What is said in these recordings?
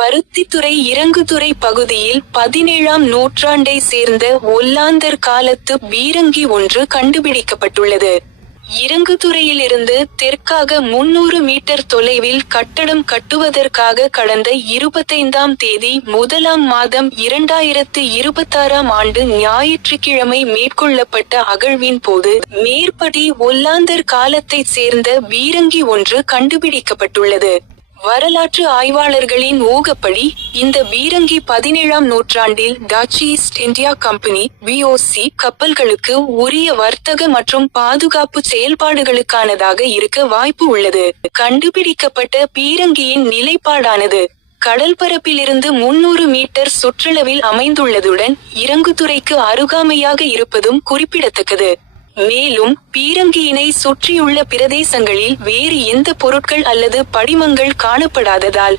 பருத்தித்துறை இறங்குதுறை பகுதியில் 17ஆம் நூற்றாண்டை சேர்ந்த ஒல்லாந்தர் காலத்து பீரங்கி ஒன்று கண்டுபிடிக்கப்பட்டுள்ளது. இறங்குதுறையிலிருந்து தெற்காக 300 மீட்டர் தொலைவில் கட்டடம் கட்டுவதற்காக கடந்த 25ஆம் தேதி 1ஆம் மாதம் 2026ஆம் ஆண்டு ஞாயிற்றுக்கிழமை மேற்கொள்ளப்பட்ட அகழ்வின் போது மேற்படி ஒல்லாந்தர் காலத்தைச் சேர்ந்த பீரங்கி ஒன்று கண்டுபிடிக்கப்பட்டுள்ளது. வரலாற்று ஆய்வாளர்களின் ஊகப்படி இந்த பீரங்கி 17ஆம் நூற்றாண்டில் Dutch East India Company (VOC) கப்பல்களுக்கு உரிய வர்த்தக மற்றும் பாதுகாப்பு செயல்பாடுகளுக்கானதாக இருக்க வாய்ப்பு உள்ளது. கண்டுபிடிக்கப்பட்ட பீரங்கியின் நிலைப்பாடானது கடல்பரப்பிலிருந்து 300 மீட்டர் சுற்றளவில் அமைந்துள்ளதுடன் இறங்குதுறைக்கு அருகாமையாக இருப்பதும் குறிப்பிடத்தக்கது. மேலும் பீரங்கியினை சுற்றியுள்ள பிரதேசங்களில் வேறு எந்த பொருட்கள் அல்லது படிமங்கள் காணப்படாததால்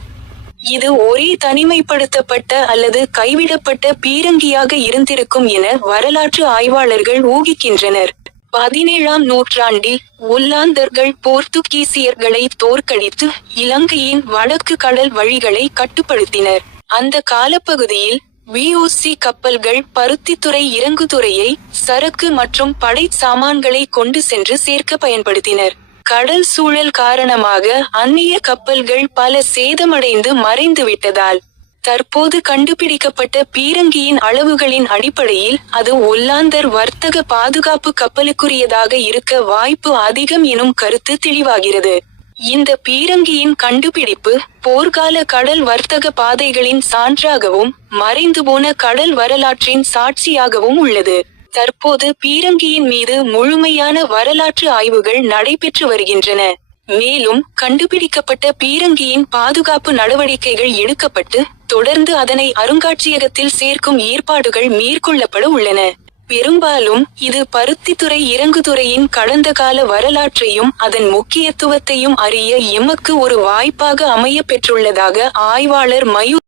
இது ஒரே தனிமைப்படுத்தப்பட்ட அல்லது கைவிடப்பட்ட பீரங்கியாக இருந்திருக்கும் என வரலாற்று ஆய்வாளர்கள் ஊகிக்கின்றனர். 17ஆம் நூற்றாண்டில் ஒல்லாந்தர்கள் போர்த்துகீசியர்களை தோற்கடித்து இலங்கையின் வடக்கு கடல் வழிகளை கட்டுப்படுத்தினர். அந்த காலப்பகுதியில் VOC கப்பல்கள் பருத்தித்துறை இறங்குதுறையை சரக்கு மற்றும் படை சாமான்களை கொண்டு சென்று சேர்க்க பயன்படுத்தினர். கடல் சூழல் காரணமாக அந்நிய கப்பல்கள் பல சேதமடைந்து மறைந்துவிட்டதால் தற்போது கண்டுபிடிக்கப்பட்ட பீரங்கியின் அளவுகளின் அடிப்படையில் அது ஒல்லாந்தர் வர்த்தக பாதுகாப்பு கப்பலுக்குரியதாக இருக்க வாய்ப்பு அதிகம் எனும் கருத்து தெளிவாகிறது. இந்த பீரங்கியின் கண்டுபிடிப்பு போர்க்கால கடல் வர்த்தக பாதைகளின் சான்றாகவும் மறைந்துபோன கடல் வரலாற்றின் சாட்சியாகவும் உள்ளது. தற்போது பீரங்கியின் மீது முழுமையான வரலாற்று ஆய்வுகள் நடைபெற்று வருகின்றன. மேலும் கண்டுபிடிக்கப்பட்ட பீரங்கியின் பாதுகாப்பு நடவடிக்கைகள் எடுக்கப்பட்டு தொடர்ந்து அதனை அருங்காட்சியகத்தில் சேர்க்கும் ஏற்பாடுகள் மேற்கொள்ளப்பட உள்ளன. பெரும்பாலும் இது பருத்தித்துறை இறங்குதுறையின் கடந்த கால வரலாற்றையும் அதன் முக்கியத்துவத்தையும் அறிய எமக்கு ஒரு வாய்ப்பாக அமைய பெற்றுள்ளதாக ஆய்வாளர் மயூர்